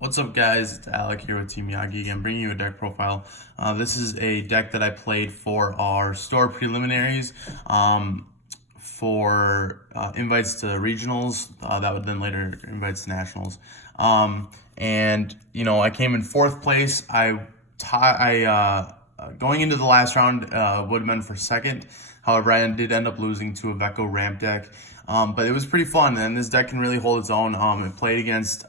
What's up, guys? It's Alec here with Team Miyagi. I'm bringing you a deck profile. This is a deck that I played for our Store Preliminaries for invites to regionals. That would then later invites to nationals. And you know, I came in fourth place. Going into the last round would have been for second. However, I did end up losing to a Vecco ramp deck. But it was pretty fun, and this deck can really hold its own. It played against.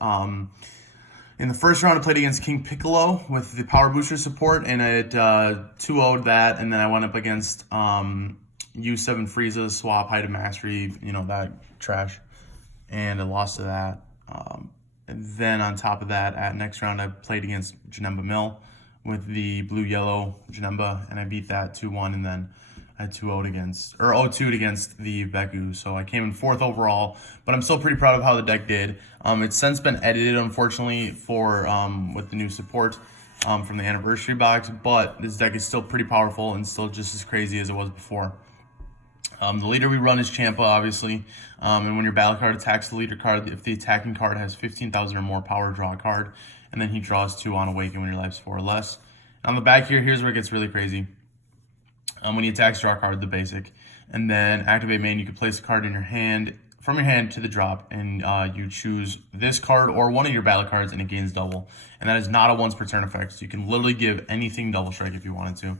In the first round, I played against King Piccolo with the Power Booster support, and it 2-0'd that, and then I went up against U7 Frieza, Swap, Height of Mastery, you know, that trash, and I lost to that. And then on top of that, at next round, I played against Janemba Mill with the blue-yellow Janemba, and I beat that 2-1, and then I 2-0'd against, or 0-2'd against the Veku. So I came in fourth overall, but I'm still pretty proud of how the deck did. It's since been edited, unfortunately, for with the new support from the anniversary box, but this deck is still pretty powerful and still just as crazy as it was before. The leader we run is Champa, obviously, and when your battle card attacks the leader card, if the attacking card has 15,000 or more power, draw a card, and then he draws 2 on Awaken when your life's 4 or less. On the back here, here's where it gets really crazy. When he attacks, draw a card, the basic, and then activate main. You can place a card in your hand, from your hand to the drop, and you choose this card or one of your battle cards, and it gains double. And that is not a once per turn effect, so you can literally give anything double strike if you wanted to.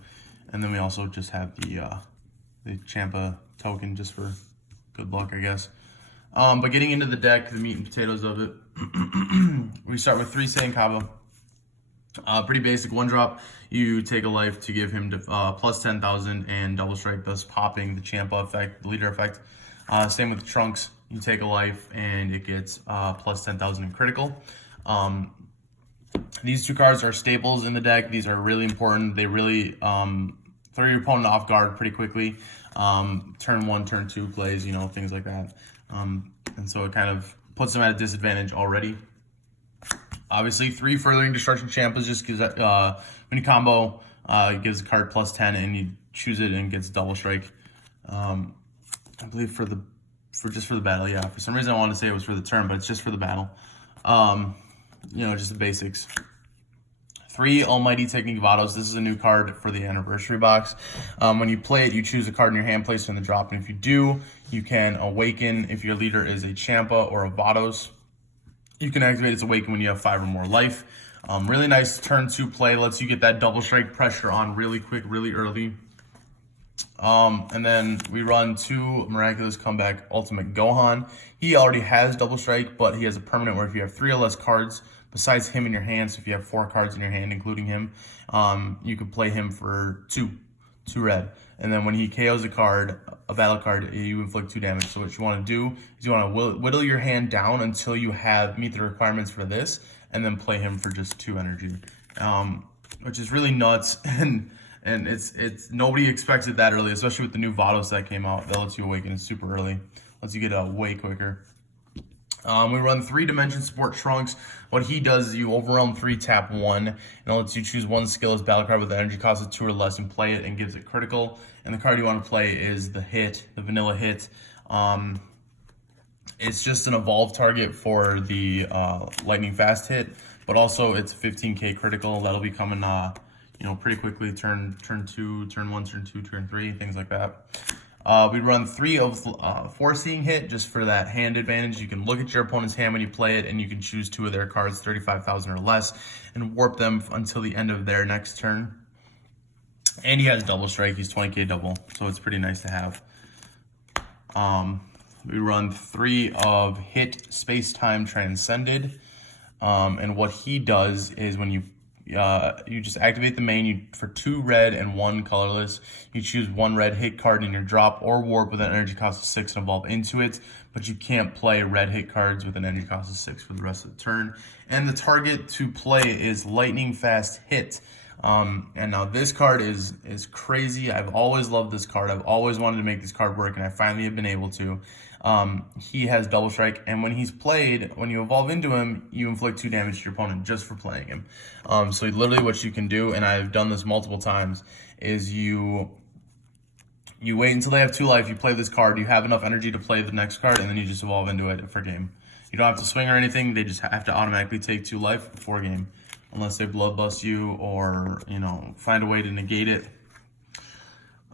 And then we also just have the Champa token just for good luck, I guess. But getting into the deck, the meat and potatoes of it, we start with 3 Saiyan Kaba. Pretty basic, 1-drop. You take a life to give him plus 10,000 and double strike, thus popping the Champa effect, the leader effect. Same with the Trunks. You take a life and it gets plus 10,000 in critical. These 2 cards are staples in the deck. These are really important. They really throw your opponent off guard pretty quickly. Turn 1, turn 2 plays, you know, things like that. And so it kind of puts them at a disadvantage already. Obviously, 3 Furthering Destruction Champas just gives that when you combo, gives a card plus 10, and you choose it and it gets double strike. I believe for the battle, yeah. For some reason, I wanted to say it was for the turn, but it's just for the battle. You know, just the basics. 3 Almighty Technique Vados. This is a new card for the anniversary box. When you play it, you choose a card in your hand, place it in the drop, and if you do, you can awaken if your leader is a Champa or a Vados. You can activate its Awaken when you have 5 or more life. Really nice turn 2 play. Lets you get that double strike pressure on really quick, really early. And then we run 2 Miraculous Comeback Ultimate Gohan. He already has double strike, but he has a permanent where if you have 3 or less cards besides him in your hand, so if you have 4 cards in your hand, including him, you could play him for 2 red. And then when he KOs a card, a battle card, you inflict 2 damage. So what you want to do is you want to whittle your hand down until you meet the requirements for this, and then play him for just 2 energy, which is really nuts. And it's nobody expects it that early, especially with the new Vados that came out. That lets you awaken super early, lets you get way quicker. We run 3 Dimension Support Trunks. What he does is you overwhelm 3, tap 1, and it lets you choose 1 skill as battle card with an energy cost of 2 or less and play it and gives it critical. And the card you want to play is the hit, the vanilla hit. It's just an evolve target for the lightning fast hit, but also it's 15k critical. That'll be coming, you know, pretty quickly. Turn 2, turn 1, turn 2, turn 3, things like that. We run 3 of Foreseeing Hit just for that hand advantage. You can look at your opponent's hand when you play it, and you can choose 2 of their cards, 35,000 or less, and warp them until the end of their next turn. And he has double strike. He's 20k double, so it's pretty nice to have. We run 3 of Hit Space Time Transcended, and what he does is when you just activate the main, for 2 red and 1 colorless, you choose 1 red hit card in your drop or warp with an energy cost of 6 and evolve into it, but you can't play red hit cards with an energy cost of 6 for the rest of the turn. And the target to play is Lightning Fast Hit. And now this card is crazy. I've always loved this card. I've always wanted to make this card work, and I finally have been able to. He has double strike, and when he's played, when you evolve into him, you inflict 2 damage to your opponent just for playing him. So literally what you can do, and I've done this multiple times, is you wait until they have 2 life, you play this card, you have enough energy to play the next card, and then you just evolve into it for game. You don't have to swing or anything. They just have to automatically take 2 life before game, unless they bloodlust you or, you know, find a way to negate it.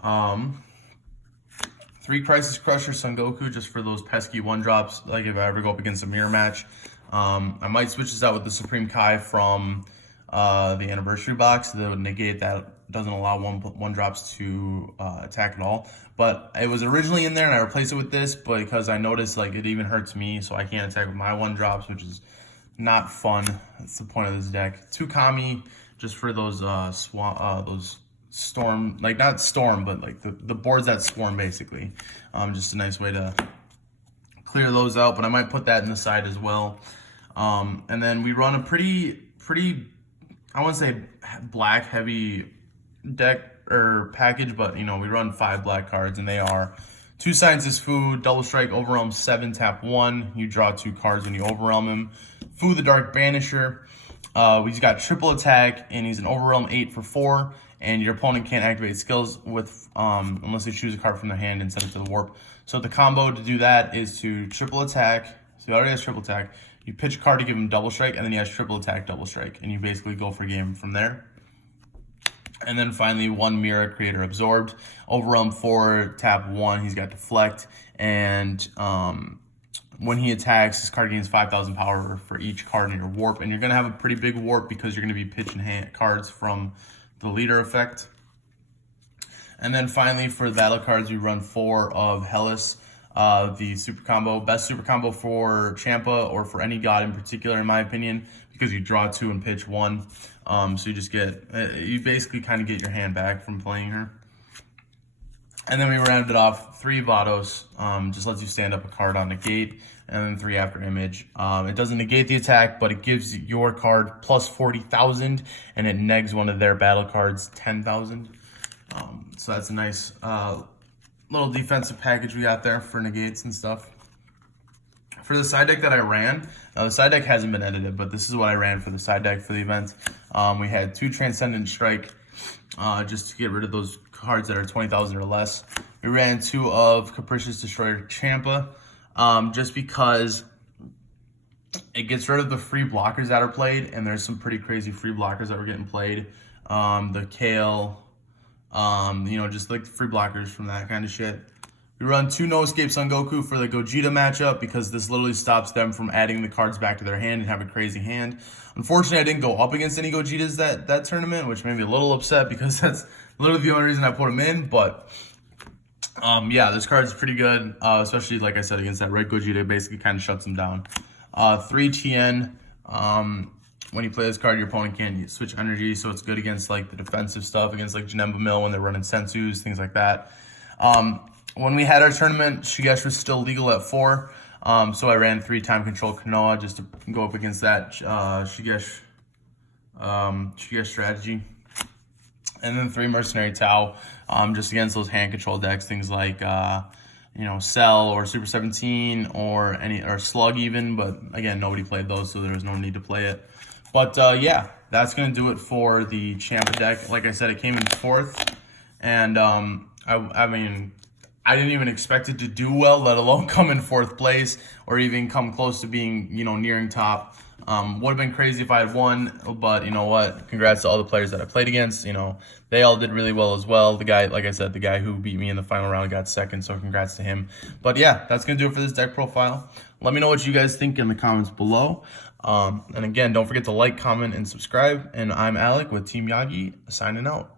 3 Crisis Crusher Son Goku just for those pesky 1-drops, like if I ever go up against a mirror match. I might switch this out with the Supreme Kai from the Anniversary box that would negate that. Doesn't allow 1-drops to attack at all. But it was originally in there and I replaced it with this, but because I noticed like it even hurts me, so I can't attack with my 1-drops, which is not fun. That's the point of this deck. 2 Kami just for those those storm, like not storm, but like the boards that swarm basically. Just a nice way to clear those out, but I might put that in the side as well. And then we run a pretty, I wouldn't say black heavy deck or package, but you know, we run 5 black cards, and they are 2 Scientist Fu, Double Strike, Overwhelm 7, tap 1. You draw 2 cards when you overwhelm him. Fu the Dark Banisher. He's got triple attack, and he's an Overwhelm 8 for 4. And your opponent can't activate skills with unless they choose a card from their hand and send it to the warp. So the combo to do that is to triple attack. So he already has triple attack. You pitch a card to give him double strike, and then he has triple attack, double strike, and you basically go for game from there. And then finally, 1 Mirror Creator Absorbed. Overwhelm 4, tap 1. He's got Deflect, and when he attacks, this card gains 5,000 power for each card in your warp, and you're gonna have a pretty big warp because you're gonna be pitching cards from the leader effect. And then finally, for the battle cards, we run 4 of Hellas, the super combo, best super combo for Champa or for any god in particular, in my opinion, because you draw 2 and pitch 1. So you just get, you basically kind of get your hand back from playing her. And then we rounded off 3 Vados, just lets you stand up a card on negate, and then 3 After Image. It doesn't negate the attack, but it gives your card plus 40,000, and it negs one of their battle cards 10,000. So that's a nice little defensive package we got there for negates and stuff. For the side deck that I ran, now the side deck hasn't been edited, but this is what I ran for the side deck for the event. We had 2 Transcendent Strike, just to get rid of those cards that are 20,000 or less. We ran 2 of Capricious Destroyer Champa, just because it gets rid of the free blockers that are played, and there's some pretty crazy free blockers that were getting played. The Kale, you know, just like the free blockers from that kind of shit. We run 2 No Escape Son Goku for the Gogeta matchup because this literally stops them from adding the cards back to their hand and have a crazy hand. Unfortunately, I didn't go up against any Gogetas that tournament, which made me a little upset because that's literally the only reason I put them in. But yeah, this card's pretty good, especially like I said against that red Gogeta. It basically kind of shuts them down. 3 Tien. When you play this card, your opponent can't switch energy, so it's good against like the defensive stuff, against like Janemba Mill when they're running Sensus, things like that. When we had our tournament, Shigesh was still legal at 4, so I ran 3 Time Control Kanoa just to go up against that Shigesh strategy. And then 3 Mercenary Tau, just against those hand control decks, things like you know, Cell or Super 17 or Slug even, but again, nobody played those, so there was no need to play it. But yeah, that's gonna do it for the Champa deck. Like I said, it came in 4th, and I mean, I didn't even expect it to do well, let alone come in 4th place or even come close to being, you know, nearing top. Would have been crazy if I had won, but you know what? Congrats to all the players that I played against. You know, they all did really well as well. The guy, like I said, the guy who beat me in the final round got 2nd, so congrats to him. But yeah, that's going to do it for this deck profile. Let me know what you guys think in the comments below. And again, don't forget to like, comment, and subscribe. And I'm Alec with Team Yagi, signing out.